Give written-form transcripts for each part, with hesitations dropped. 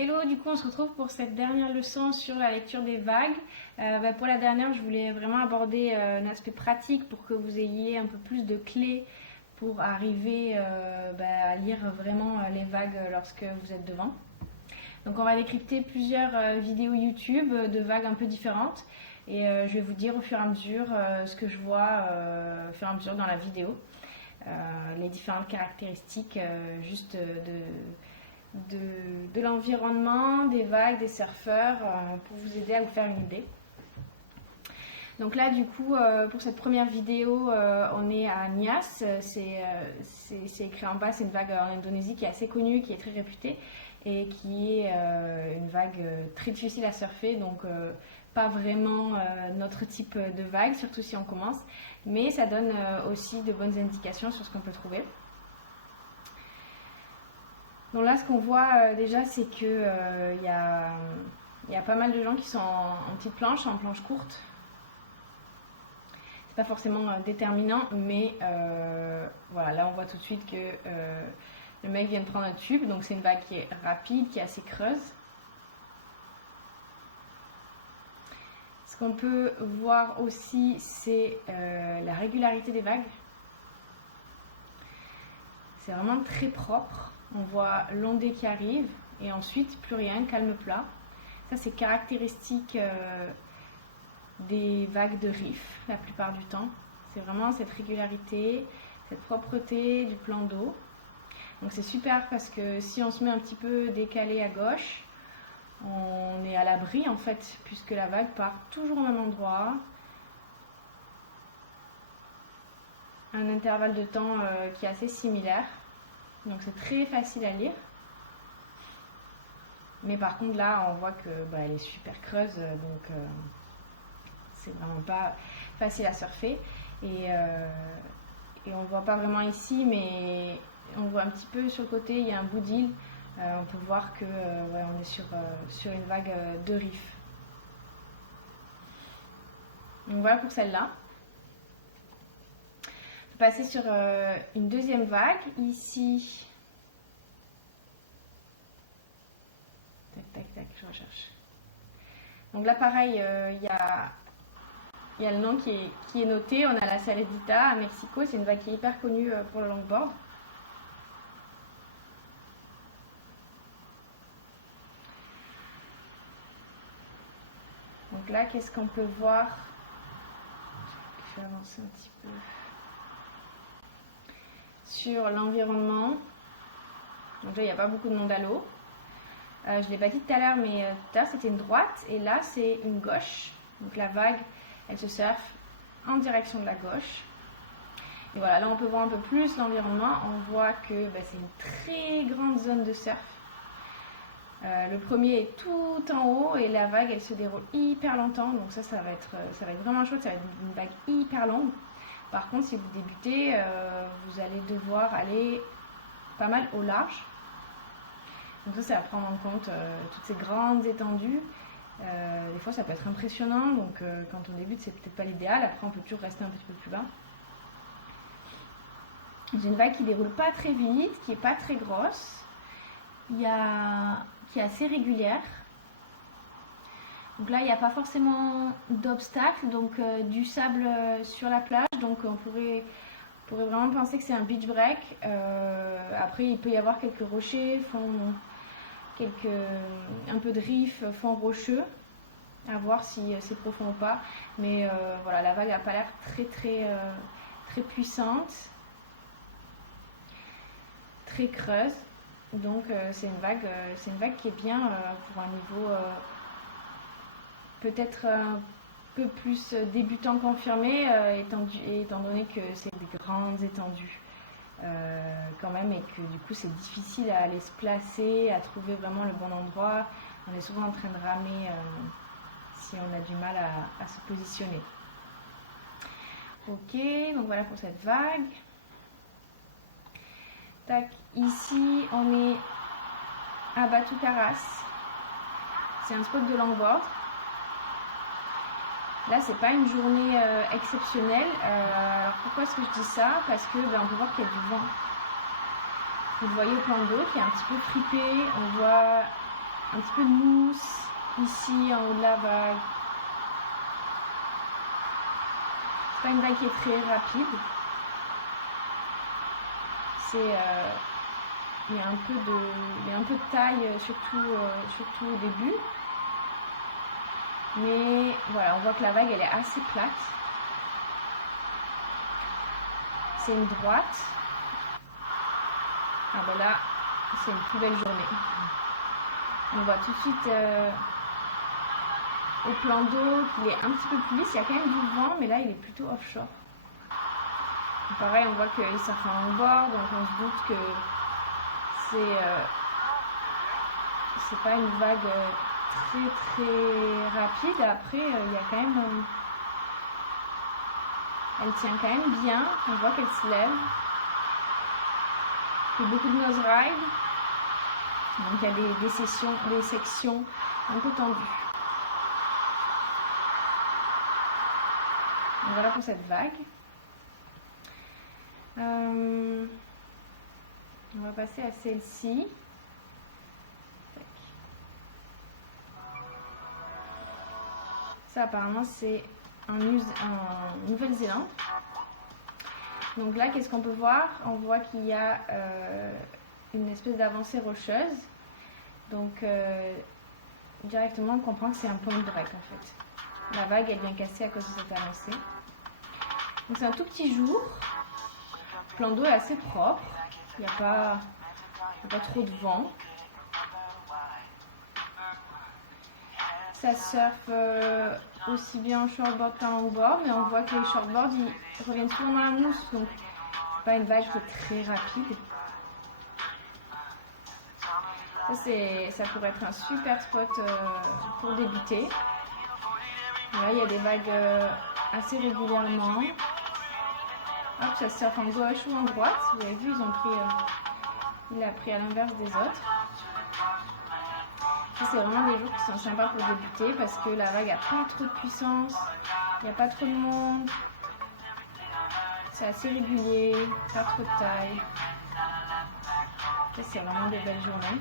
Hello, du coup on se retrouve pour cette dernière leçon sur la lecture des vagues. Pour la dernière, je voulais vraiment aborder un aspect pratique pour que vous ayez un peu plus de clés pour arriver à lire vraiment les vagues lorsque vous êtes devant. Donc on va décrypter plusieurs vidéos YouTube de vagues un peu différentes et je vais vous dire au fur et à mesure ce que je vois au fur et à mesure dans la vidéo, les différentes caractéristiques juste de l'environnement, des vagues, des surfeurs, pour vous aider à vous faire une idée. Donc là du coup pour cette première vidéo on est à Nias, c'est écrit en bas, c'est une vague en Indonésie qui est assez connue, qui est très réputée et qui est une vague très difficile à surfer, donc pas vraiment notre type de vague, surtout si on commence, mais ça donne aussi de bonnes indications sur ce qu'on peut trouver. Donc là, ce qu'on voit déjà, c'est que y a pas mal de gens qui sont en petites planches, en planche courte. C'est pas forcément déterminant, mais voilà, là on voit tout de suite que le mec vient de prendre un tube, donc c'est une vague qui est rapide, qui est assez creuse. Ce qu'on peut voir aussi, c'est la régularité des vagues. C'est vraiment très propre. On voit l'ondée qui arrive et ensuite plus rien, calme plat. Ça c'est caractéristique des vagues de riff la plupart du temps. C'est vraiment cette régularité, cette propreté du plan d'eau. Donc c'est super parce que si on se met un petit peu décalé à gauche, on est à l'abri en fait, puisque la vague part toujours au même endroit. Un intervalle de temps qui est assez similaire. Donc c'est très facile à lire. Mais par contre là on voit que elle est super creuse, donc c'est vraiment pas facile à surfer. Et on ne voit pas vraiment ici, mais on voit un petit peu sur le côté, il y a un bout d'île. On peut voir que on est sur une vague de riff. Donc voilà pour celle-là. Passer sur une deuxième vague ici. Tac, je recherche. Donc là pareil, il y a le nom qui est noté. On a la Saladita à Mexico, c'est une vague qui est hyper connue pour le longboard. Donc là, qu'est-ce qu'on peut voir? Je vais avancer un petit peu sur l'environnement. Donc là il n'y a pas beaucoup de monde à l'eau. Je ne l'ai pas dit tout à l'heure, mais tout à l'heure c'était une droite et là c'est une gauche. Donc la vague elle se surfe en direction de la gauche. Et voilà, là on peut voir un peu plus l'environnement. On voit que c'est une très grande zone de surf. Le premier est tout en haut et la vague elle se déroule hyper longtemps. Donc ça va être vraiment chouette, ça va être une vague hyper longue. Par contre, si vous débutez, vous allez devoir aller pas mal au large. Donc ça, c'est à prendre en compte toutes ces grandes étendues. Des fois, ça peut être impressionnant. Donc quand on débute, c'est peut-être pas l'idéal. Après, on peut toujours rester un petit peu plus bas. C'est une vague qui déroule pas très vite, qui est pas très grosse, qui est assez régulière. Donc là, il n'y a pas forcément d'obstacles, donc du sable sur la plage, donc on pourrait vraiment penser que c'est un beach break. Après, il peut y avoir quelques rochers, un peu de riff, fond rocheux, à voir si c'est profond ou pas. Mais voilà, la vague n'a pas l'air très puissante, très creuse. Donc c'est une vague qui est bien pour un niveau peut-être un peu plus débutant confirmé, étant donné que c'est des grandes étendues quand même, et que du coup c'est difficile à aller se placer, à trouver vraiment le bon endroit. On est souvent en train de ramer si on a du mal à se positionner. Ok, donc voilà pour cette vague. Tac, ici on est à Batu Karas. C'est un spot de longboard. Là, c'est pas une journée exceptionnelle. Alors pourquoi est-ce que je dis ça? Parce que on peut voir qu'il y a du vent. Vous voyez au plan d'eau qui est un petit peu fripé. On voit un petit peu de mousse ici en haut de la vague. C'est pas une vague qui est très rapide. Il y a un peu de taille, surtout au début. Mais voilà, on voit que la vague elle est assez plate. C'est une droite. Ah ben là, c'est une plus belle journée. On voit tout de suite au plan d'eau qu'il est un petit peu plus lisse. Il y a quand même du vent, mais là il est plutôt offshore. Et pareil, on voit qu'il surfe en longboard, donc on se doute que c'est pas une vague très rapide. Après, il y a quand même... elle tient quand même bien. On voit qu'elle se lève. Il y a beaucoup de nose ride. Donc il y a des sections un peu tendues. Donc voilà pour cette vague. On va passer à celle-ci. Ça apparemment c'est en Nouvelle-Zélande. Donc là qu'est-ce qu'on peut voir? On voit qu'il y a une espèce d'avancée rocheuse. Donc directement on comprend que c'est un point de break en fait. La vague elle vient casser à cause de cette avancée. Donc c'est un tout petit jour. Le plan d'eau est assez propre. Il n'y a pas trop de vent. Ça surfe aussi bien en shortboard qu'en longboard, mais on voit que les shortboards ils reviennent souvent dans la mousse, donc c'est pas une vague qui est très rapide. Ça pourrait être un super spot pour débuter. Là il y a des vagues assez régulièrement. Hop, ça surfe en gauche ou en droite. Vous avez vu, il a pris à l'inverse des autres. C'est vraiment des jours qui sont sympas pour débuter parce que la vague n'a pas trop de puissance, il n'y a pas trop de monde, c'est assez régulier, pas trop de taille. C'est vraiment des belles journées.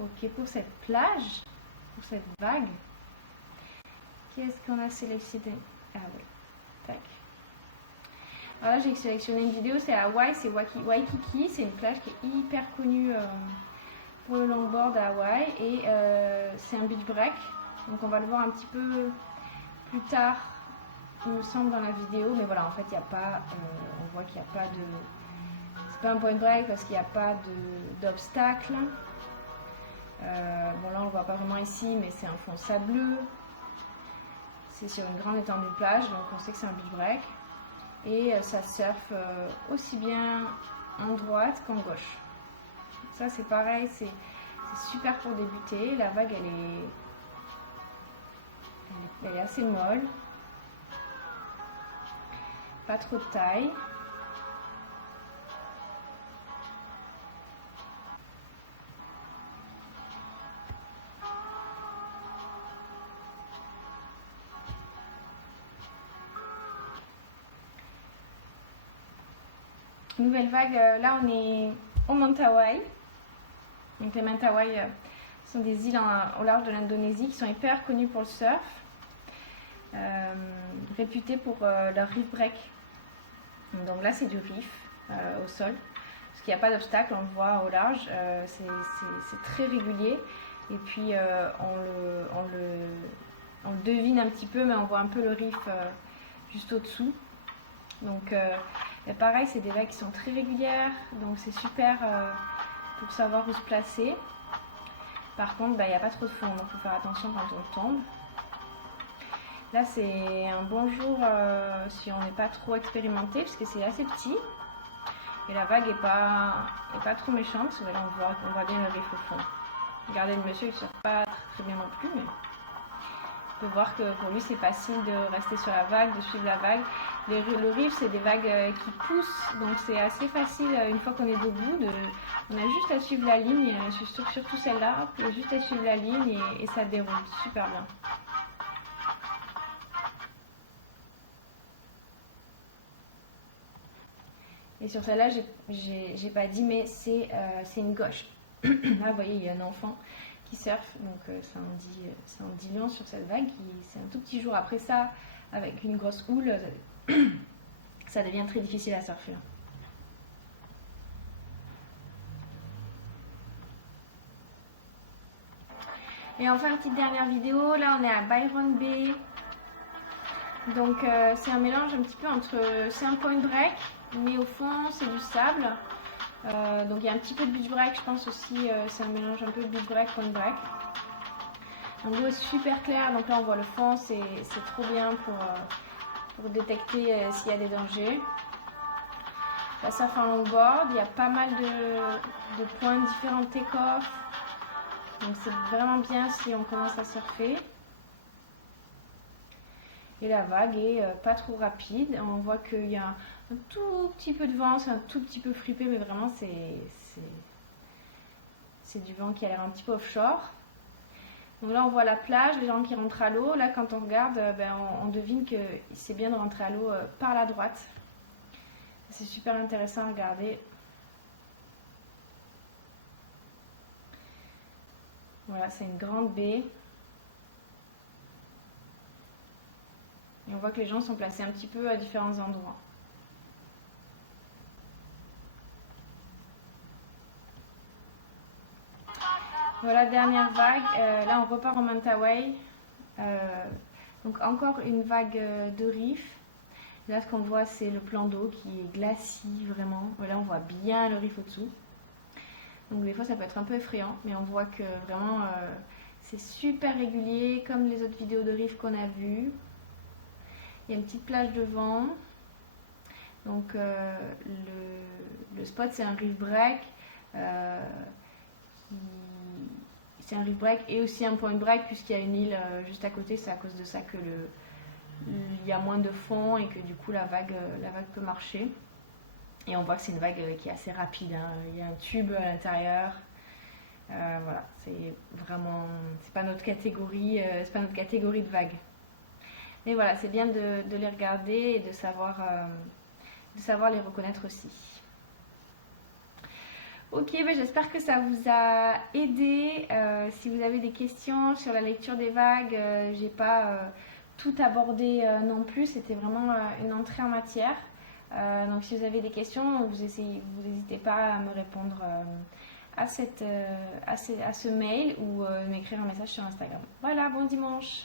Ok, pour cette plage, pour cette vague, qu'est-ce qu'on a sélectionné? Ah oui, tac. Voilà, j'ai sélectionné une vidéo, c'est à Hawaï, c'est Waikiki, c'est une plage qui est hyper connue pour le longboard à Hawaï et c'est un beach break, donc on va le voir un petit peu plus tard, il me semble dans la vidéo, mais voilà, en fait il n'y a pas, on voit qu'il n'y a pas de, c'est pas un point break parce qu'il n'y a pas d'obstacle. Bon là on le voit pas vraiment ici, mais c'est un fond sableux, c'est sur une grande étendue de plage, donc on sait que c'est un beach break. Et ça surfe aussi bien en droite qu'en gauche. Ça c'est pareil, c'est super pour débuter. La vague elle est assez molle. Pas trop de taille. Nouvelle vague, là on est au Mentawai. Donc les Mentawai sont des îles au large de l'Indonésie qui sont hyper connues pour le surf, réputées pour leur reef break. Donc là c'est du reef au sol, parce qu'il n'y a pas d'obstacle, on le voit au large, c'est très régulier. Et puis on le devine un petit peu, mais on voit un peu le reef juste au-dessous. Donc pareil, c'est des vagues qui sont très régulières, donc c'est super pour savoir où se placer. Par contre, il n'y a pas trop de fond, donc il faut faire attention quand on tombe. Là, c'est un bon jour si on n'est pas trop expérimenté, parce que c'est assez petit. Et la vague n'est pas trop méchante. Là, on voit bien le reef au fond. Regardez, le monsieur, il ne surfe pas très bien non plus, mais on peut voir que pour lui, c'est facile de rester sur la vague, de suivre la vague. Le reef, c'est des vagues qui poussent, donc c'est assez facile une fois qu'on est debout. On a juste à suivre la ligne, surtout celle-là, il y a juste à suivre la ligne et ça déroule super bien. Et sur celle-là, j'ai pas dit, mais c'est une gauche. Là, vous voyez, il y a un enfant qui surfe, donc ça en dit long sur cette vague. C'est un tout petit jour après ça, avec une grosse houle, ça devient très difficile à surfer. Et enfin, petite dernière vidéo, là on est à Byron Bay. Donc c'est un mélange un petit peu entre, c'est un point break, mais au fond c'est du sable. Donc il y a un petit peu de beach break, je pense aussi, c'est un mélange un peu de beach break, point break. En gros c'est super clair, donc là on voit le fond, c'est trop bien pour détecter s'il y a des dangers. La surf en longboard, il y a pas mal de points, différents take-off. Donc c'est vraiment bien si on commence à surfer. Et la vague est pas trop rapide. On voit qu'il y a un tout petit peu de vent, c'est un tout petit peu fripé, mais vraiment c'est du vent qui a l'air un petit peu offshore. Donc là on voit la plage, les gens qui rentrent à l'eau. Là quand on regarde, on devine que c'est bien de rentrer à l'eau par la droite. C'est super intéressant à regarder. Voilà, c'est une grande baie. Et on voit que les gens sont placés un petit peu à différents endroits. Voilà, dernière vague. Là, on repart en Mentawai. Donc encore une vague de riff. Là, ce qu'on voit, c'est le plan d'eau qui est glacis, vraiment. Là, on voit bien le riff au-dessous. Donc des fois, ça peut être un peu effrayant, mais on voit que vraiment, c'est super régulier, comme les autres vidéos de riff qu'on a vues. Il y a une petite plage devant. Donc le spot, c'est un reef break. C'est un reef break et aussi un point break, puisqu'il y a une île juste à côté. C'est à cause de ça que il y a moins de fond et que du coup la vague peut marcher. Et on voit que c'est une vague qui est assez rapide, hein. Il y a un tube à l'intérieur. Voilà, c'est vraiment, c'est pas notre catégorie, de vague. Mais voilà, c'est bien de les regarder et de savoir les reconnaître aussi. Ok, j'espère que ça vous a aidé. Si vous avez des questions sur la lecture des vagues, j'ai pas tout abordé non plus. C'était vraiment une entrée en matière. Donc si vous avez des questions, vous n'hésitez pas à me répondre à ce mail ou m'écrire un message sur Instagram. Voilà, bon dimanche!